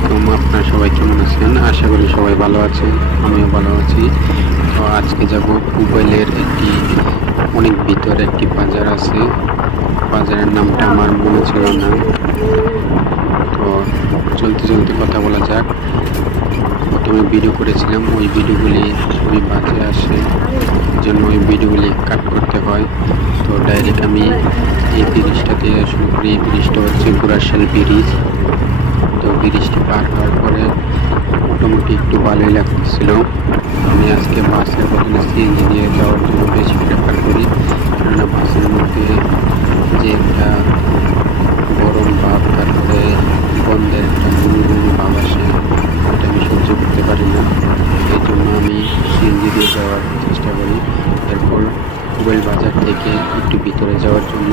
আলাইকুম, আপনারা সবাই কেমন আছেন? আশা করি সবাই ভালো আছেন, আমিও ভালো আছি। তো আজকে যাব পুবাইলের অনেক ভিতরে একটি বাজার আছে। বাজারের নামটা আমার মনে ছিল না। তো চলতে চলতে কথা বলা যাক। প্রথমে ভিডিও করেছিলাম, ওই ভিডিওগুলি খুবই বাজে আসে, জন্য ওই ভিডিওগুলি কাট করতে হয়। তো ডাইরেক্ট আমি এই ব্রিজটা দিয়ে শুরু করি। এই ব্রিজটা হচ্ছে গুরাশাল ব্রিজ। তো ব্রিজটি পার হওয়ার পরে মোটামুটি একটু ভালোই লাগতেছিল। আমি আজকে বাসের বদলে সিএনজি দিয়ে যাওয়ার জন্য বেশি প্রেফার করি, কেননা বাসের মধ্যে যে একটা গরম ভাব, তারপরে গন্ধের একটা গুঁড়ো গুঁড়ো ভাব আসে, ওটা আমি সহ্য করতে পারি না। এই জন্য আমি সিএনজি দিয়ে যাওয়ার চেষ্টা করি। এরপর পুবাইল বাজার থেকে একটু ভিতরে যাওয়ার জন্য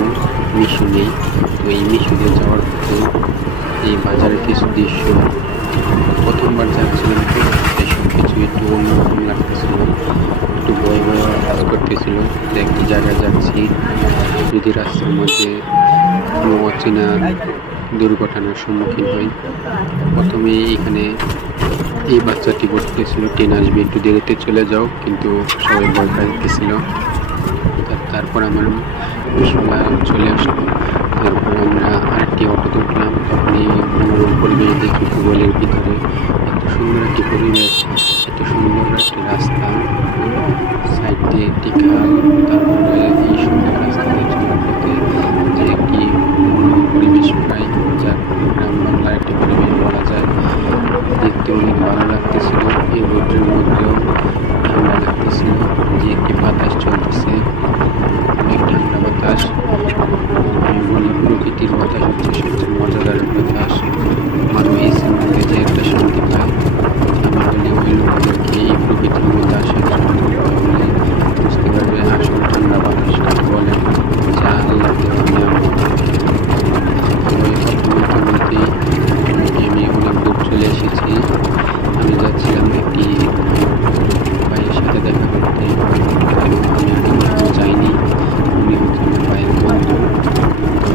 মিশু নেই। তো এই মিশু দিয়ে যাওয়ার পথে এই বাজারের কিছু দৃশ্য, প্রথমবার যাচ্ছিলাম তো তাই সব কিছু একটু অন্যরকম লাগতেছিল, একটু ভয় ভয় কাজ করতেছিল যে একটি জায়গায় যাচ্ছি, যদি রাস্তার মধ্যে কোনো অচেনা দুর্ঘটনার সম্মুখীন হই। প্রথমে এখানে এই বাচ্চাটি বলতেছিল ট্রেন আসবে, একটু দেরিতে চলে যাও, কিন্তু সবাই ভয় পাইতেছিল। তারপর আমার মশলা চলে আসলো। তারপর আমরা আরেকটি অটোতে উঠলাম। তখন এই মনোরম পরিবেশ দেখি পুবাইলের ভিতরে এত সুন্দর একটি পরিবেশ, এত সুন্দর একটি রাস্তা, সাইড দিয়ে একটি খাল, তারপরে এই সুন্দর রাস্তা দিয়ে চলার পথে যে একটি মনোরম পরিবেশ পাই, যা গ্রাম বাংলার একটি পরিবেশ বলা যায়। দেখতে অনেক ভালো লাগতেছিল। এই রোডের মধ্যেও ঠান্ডা লাগতেছিল, যে একটি বাতাস চলতেছে, অনেক ঠান্ডা বাতাস। আমি বলি প্রকৃতির বাতাস হচ্ছে সবচেয়ে মজাদার বাতাস। মানুষ এসির মধ্যে যে একটা শান্তি পায়, আমি বলি ওই লোকদেরকে এই প্রকৃতির মধ্যে আসার জন্য বলে বুঝতে পারবে আসল ঠান্ডা বাতাস কাকে বলে, যা আল্লাহ দেওয়া নিয়ামত। ওই কথা বলতে বলতেই আমি অনেক দূর চলে এসেছি। আমি যাচ্ছিলাম একটি ভাইয়ের সাথে দেখা করতে, আমি আগে কখনো যাইনি। উনি হচ্ছে আমার ভাইয়ের বন্ধু। তো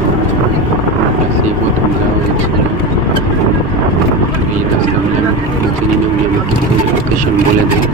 ওনার কাছে প্রথম যাওয়া হয়েছিল। এই রাস্তাগুলো আমি কখনো চিনি না, উনি আমাকে লোকেশন বলে দেয়।